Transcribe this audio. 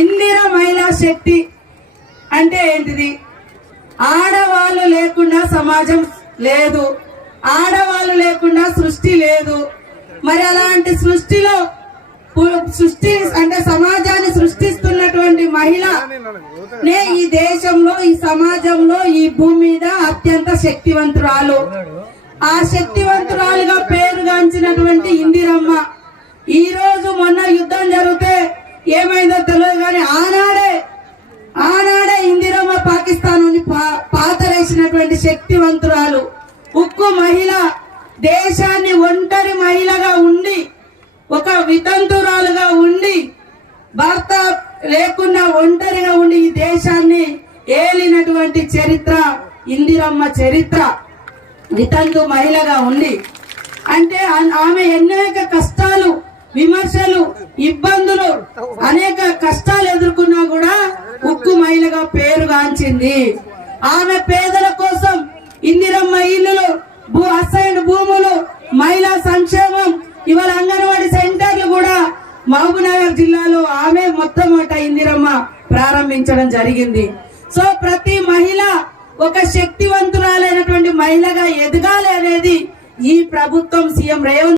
ఇందిరా మహిళా శక్తి అంటే ఏంటిది? ఆడవాళ్ళు లేకుండా సమాజం లేదు, ఆడవాళ్ళు లేకుండా సృష్టి లేదు. మరి అలాంటి సృష్టిలో సృష్టి అంటే సమాజాన్ని సృష్టిస్తున్నటువంటి మహిళ నే ఈ దేశంలో, ఈ సమాజంలో, ఈ భూమి మీద అత్యంత శక్తివంతురాలు. ఆ శక్తివంతురాలుగా పేరుగాంచినటువంటి ఇందిరమ్మ ఈ రోజు మొన్న యుద్ధం జరిగితే ఏమైందో తెలియదు కానీ ఆనాడే ఇందిరమ్మ పాకిస్తాన్ పాతరేసినటువంటి శక్తివంతురాలు, ఉక్కు మహిళ, దేశాన్ని ఒంటరి మహిళగా ఉండి, ఒక వితంతురాలుగా ఉండి, భర్త లేకుండా ఒంటరిగా ఉండి ఈ దేశాన్ని ఏలినటువంటి చరిత్ర ఇందిరమ్మ చరిత్ర. వితంతు మహిళగా ఉండి అంటే ఆమె అనేక కష్టాలు, విమర్శలు, ఇబ్బందులు, అనేక కష్టాలు ఎదుర్కొన్నా కూడా ఉక్కు మహిళగా పేరుగాంచింది. ఆమె పేదల కోసం ఇందిరమ్మ ఇల్లులు, అసైన్డ్ భూములు, మహిళా సంక్షేమం, ఇవాళ అంగన్వాడీ సెంటర్లు కూడా మహబూబ్నగర్ జిల్లాలో ఆమె మొట్టమొదట ఇందిరమ్మ ప్రారంభించడం జరిగింది. సో ప్రతి మహిళ ఒక శక్తివంతురాలైనటువంటి మహిళగా ఎదగాలి అనేది ఈ ప్రభుత్వం, సీఎం రేవంత్